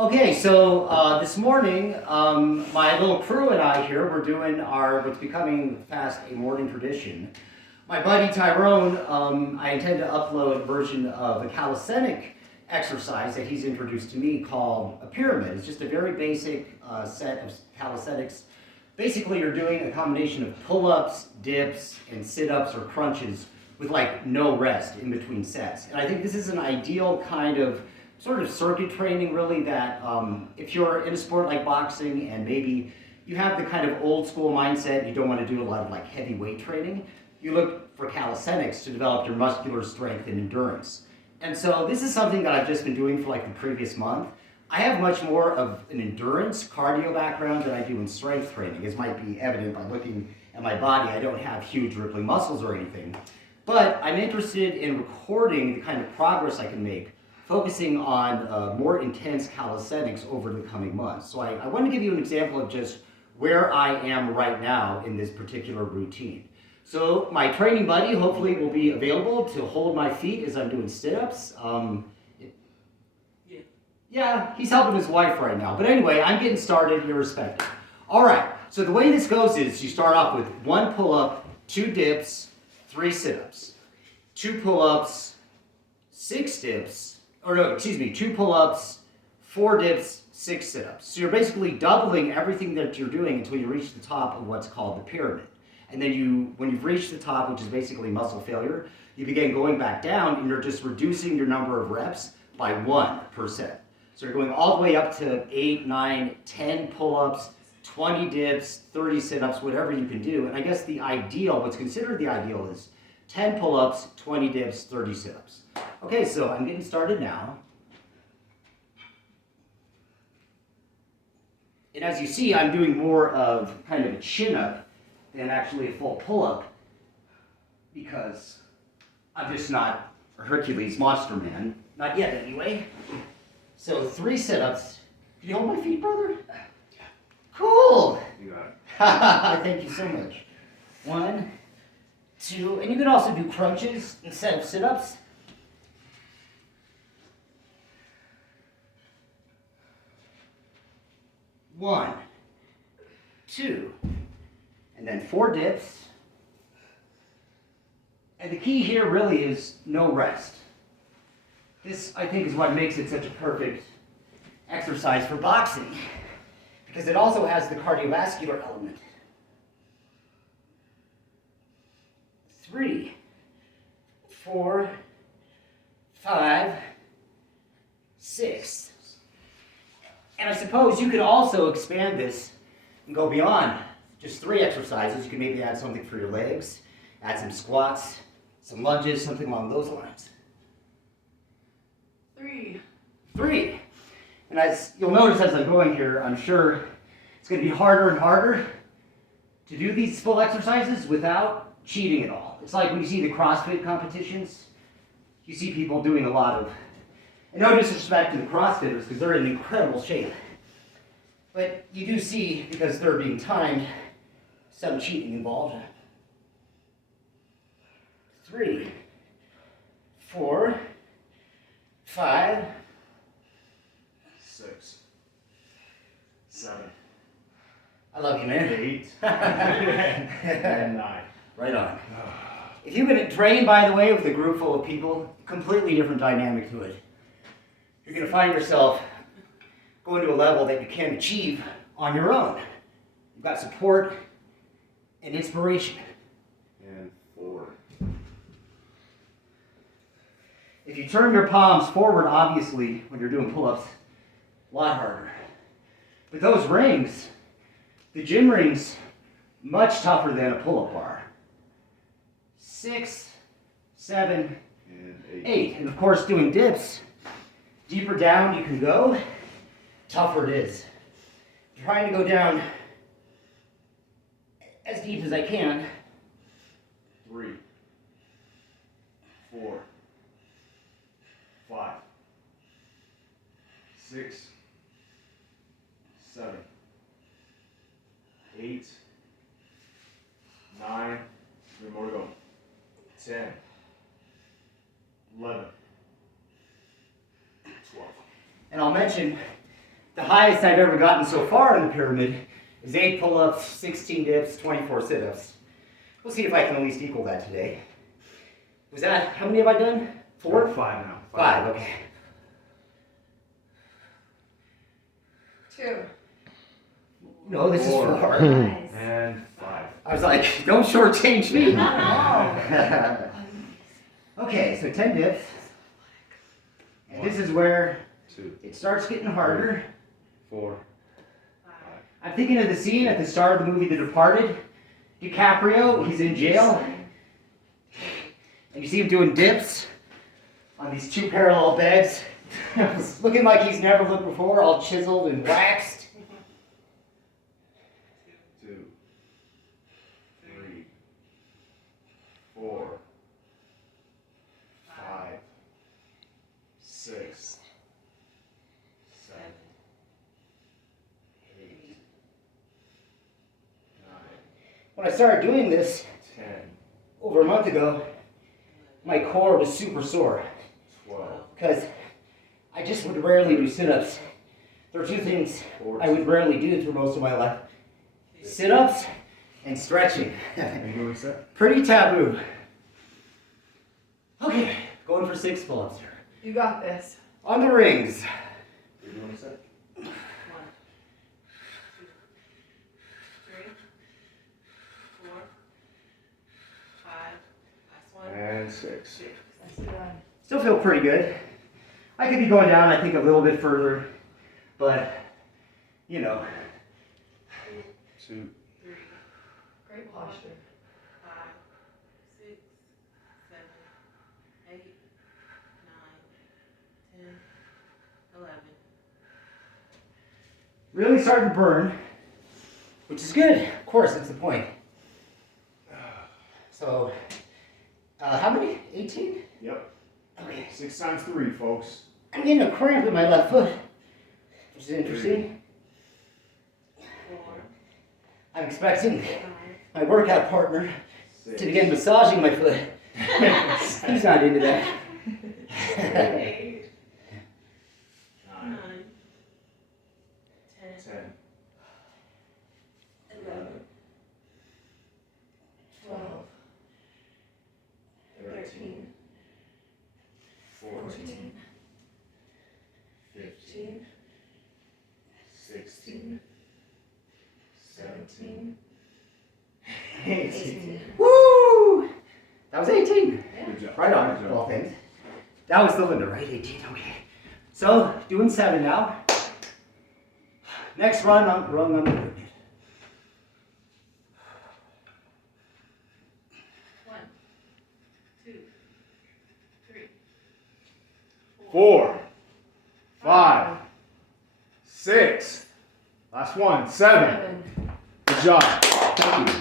Okay, so this morning, my little crew and I here, we're doing what's becoming fast a morning tradition. My buddy Tyrone, I intend to upload a version of a calisthenic exercise that he's introduced to me called a pyramid. It's just a very basic set of calisthenics. Basically, you're doing a combination of pull-ups, dips, and sit-ups or crunches with like no rest in between sets. And I think this is an ideal kind of sort of circuit training really that if you're in a sport like boxing and maybe you have the kind of old school mindset, you don't want to do a lot of like heavy weight training, you look for calisthenics to develop your muscular strength and endurance. And so this is something that I've just been doing for like the previous month. I have much more of an endurance cardio background than I do in strength training, as might be evident by looking at my body. I don't have huge rippling muscles or anything, but I'm interested in recording the kind of progress I can make focusing on more intense calisthenics over the coming months. So I want to give you an example of just where I am right now in this particular routine. So my training buddy hopefully will be available to hold my feet as I'm doing sit-ups. Yeah, he's helping his wife right now. But anyway, I'm getting started irrespective. All right, so the way this goes is you start off with 1 pull-up, 2 dips, 3 sit-ups, 2 pull-ups, 6 dips, 2 pull-ups, 4 dips, 6 sit-ups. So you're basically doubling everything that you're doing until you reach the top of what's called the pyramid. And then when you've reached the top, which is basically muscle failure, you begin going back down and you're just reducing your number of reps by 1 per set. So you're going all the way up to 8, 9, 10 pull-ups, 20 dips, 30 sit-ups, whatever you can do. And I guess what's considered the ideal is 10 pull-ups, 20 dips, 30 sit-ups. Okay, so I'm getting started now. And as you see, I'm doing more of kind of a chin-up than actually a full pull-up because I'm just not a Hercules monster man. Not yet, anyway. So 3 sit-ups. Can you hold my feet, brother? Cool! You got it. Thank you so much. 1, 2, and you can also do crunches instead of sit-ups. 1, 2, and then 4 dips. And the key here really is no rest. This, I think, is what makes it such a perfect exercise for boxing, because it also has the cardiovascular element. 3, 4, 5, 6. And I suppose you could also expand this and go beyond just 3 exercises. You can maybe add something for your legs, add some squats, some lunges, something along those lines. 3. And as you'll notice as I'm going here, I'm sure it's going to be harder and harder to do these full exercises without cheating at all. It's like when you see the CrossFit competitions, you see people doing a lot of, and no disrespect to the CrossFitters because they're in incredible shape, but you do see, because they're being timed, some cheating involved. 3, 4, 5, 6, 7. I love you, man. 8, and 9. Right on. If you've been trained, by the way, with a group full of people, completely different dynamic to it. You're going to find yourself going to a level that you can't achieve on your own. You've got support and inspiration. And 4. If you turn your palms forward, obviously, when you're doing pull-ups, a lot harder. But those rings, the gym rings, much tougher than a pull-up bar. 6, 7, And 8. And of course, doing dips, deeper down you can go, tougher it is. Trying to go down as deep as I can. 3, 4, 5, 6, 7, 8, 9, 3 more to go. 10, 11, 12. And I'll mention, The highest I've ever gotten so far in the pyramid is 8 pull-ups, 16 dips, 24 sit-ups. We'll see if I can at least equal that today. Was that, how many have I done? 4? 5 now. 5, okay. 2. No, this 4. is 4. Nice. And 5. I was like, don't shortchange me. No. Okay, so 10 dips. And this is where 2, it starts getting harder. 4. I'm thinking of the scene at the start of the movie The Departed. DiCaprio, he's in jail. And you see him doing dips on these 2 parallel beds. It's looking like he's never looked before, all chiseled and waxed. 2, 3, 4, 5, 6, 7, 8, 9, When I started doing this 10, over a month ago, my core was super sore 12, because I just would rarely do sit-ups. There are 2 things I would rarely do through most of my life. Sit-ups and stretching. Are you doing set? Pretty taboo. Okay, going for 6 pull-ups here. You got this. On the rings. You're doing set? 1, 2, 3, 4, 5. Last one. And 6. 6. That's done. Still feel pretty good. I could be going down, I think, a little bit further, but, you know. 2, 3. Great posture. 5, 6, 7, 8, 9, 10, 11. Really starting to burn, which is good. Of course, that's the point. So, how many? 18? Yep. Okay. 6 times 3, folks. I'm getting a cramp in my left foot, which is interesting. 4, I'm expecting 5, my workout partner 6, to begin massaging my foot. He's not into that. 8, 9, 9, 10, 10, 11, 12, 13, 14, 15, 16, 17. 18. Woo! That was 18. Good job. Right on, Good of all job. things. That was the limit, right? 18, okay. So, doing 7 now. Next run on the limit. 1, 2, 3, 4, 5, 6. Last one. 7. 7. Good job. Thank you.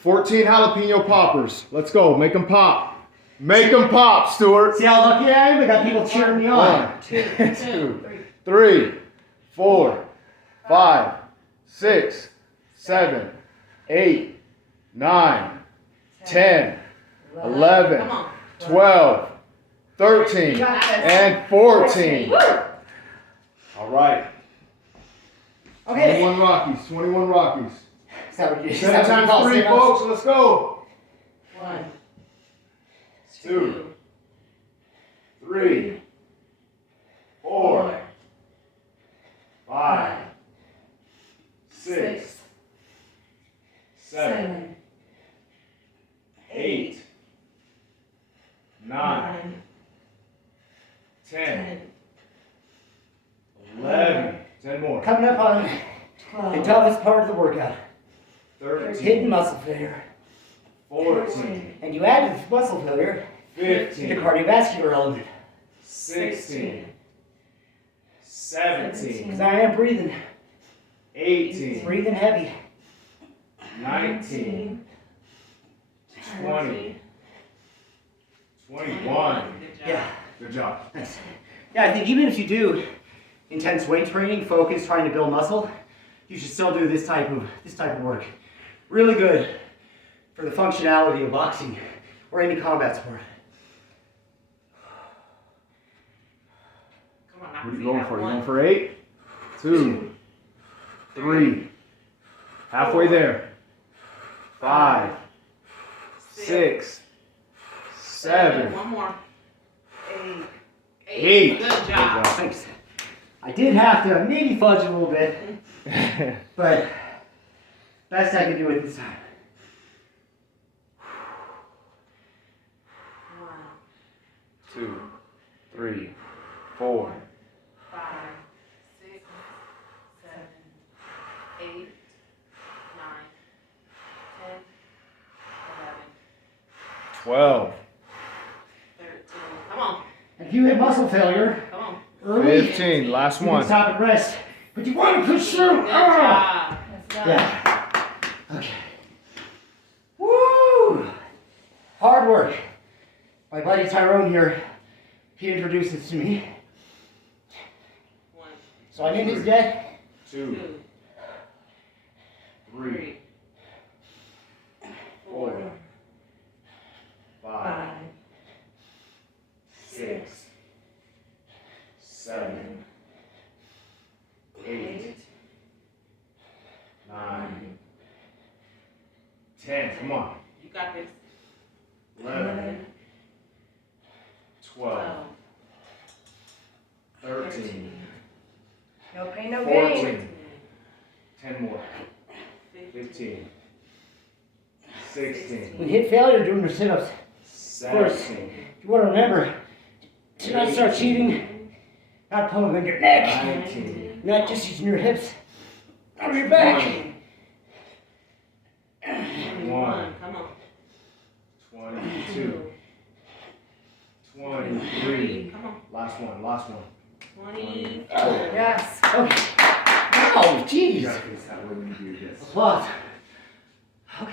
14 jalapeno poppers. Let's go. Make them pop. Make them pop, Stuart. See how lucky I am? I got people cheering me on. 1, 2, 2, 3, 3, 4, 5, 6, 7, 8, 9, 10, 11, Come on. 12, 13, You got this. and 14. Woo! All right. Okay. 21 Rockies. 21 Rockies. Is that what you 7 times 3, folks. Let's go. 1, 2, 3, 4, 5, 6, 7, 8, 9, 10, 11, 10 more. Coming up on the 12, toughest part of the workout. 13, Hidden muscle failure. 14, And you add to this muscle failure the 15, cardiovascular element. 16, 17, Because I am breathing 18, breathing heavy. 19, 20, 21. Yeah. Good job. Nice. Yeah, I think even if you do intense weight training, focus, trying to build muscle, you should still do this type of work. Really good for the functionality of boxing or any combat sport. Come on, What are you going for? You going for 8? 2, 3. Halfway there. 5, 6, 7. One more. 8. 8. Good job. Thanks. I did have to maybe fudge a little bit, but best I could do it this time. 1, 2, 3, 4. 5, 6, 7, 8, 9, 10, 11, 12. 13. Come on. If you hit muscle failure Come on. early, 15. Last you can one. stop and rest. But you want to push through. Good Ah! job. Yeah. Okay. Woo! Hard work. My buddy Tyrone here, he introduced this to me. 1, So I'm in his debt. 2, 2, 3, 3, 4, 4, 5, 5, 6, 7, 8, 9, 10. Come on. You got this. 11, 12, 13, No pain, no gain. 14. 10 more. 15, 16, When you hit failure doing your sit-ups, 17, you want to remember to not start cheating, not pulling on your neck, 19, not just using your hips, on your back. 21, Come on. 22, 23. Come on. Last one, last one. 20. Yes. Okay. Oh, jeez. Applause. Okay.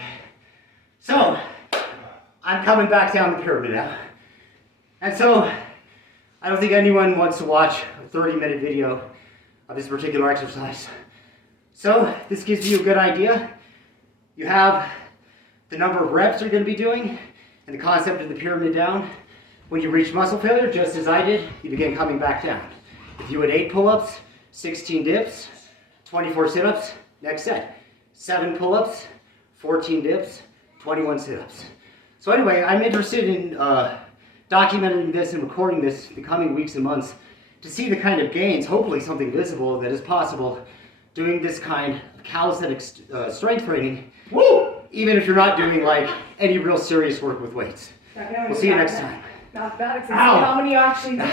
So, I'm coming back down the pyramid now. And so, I don't think anyone wants to watch a 30-minute video of this particular exercise. So, this gives you a good idea. You have the number of reps you're going to be doing and the concept of the pyramid down. When you reach muscle failure, just as I did, you begin coming back down. If you had 8 pull-ups, 16 dips, 24 sit-ups, next set. 7 pull-ups, 14 dips, 21 sit-ups. So anyway, I'm interested in documenting this and recording this in the coming weeks and months to see the kind of gains, hopefully something visible that is possible doing this kind of calisthenic strength training. Woo! Even if you're not doing like any real serious work with weights. We'll see you next time. Mathematics and see Ow. how many you actually did.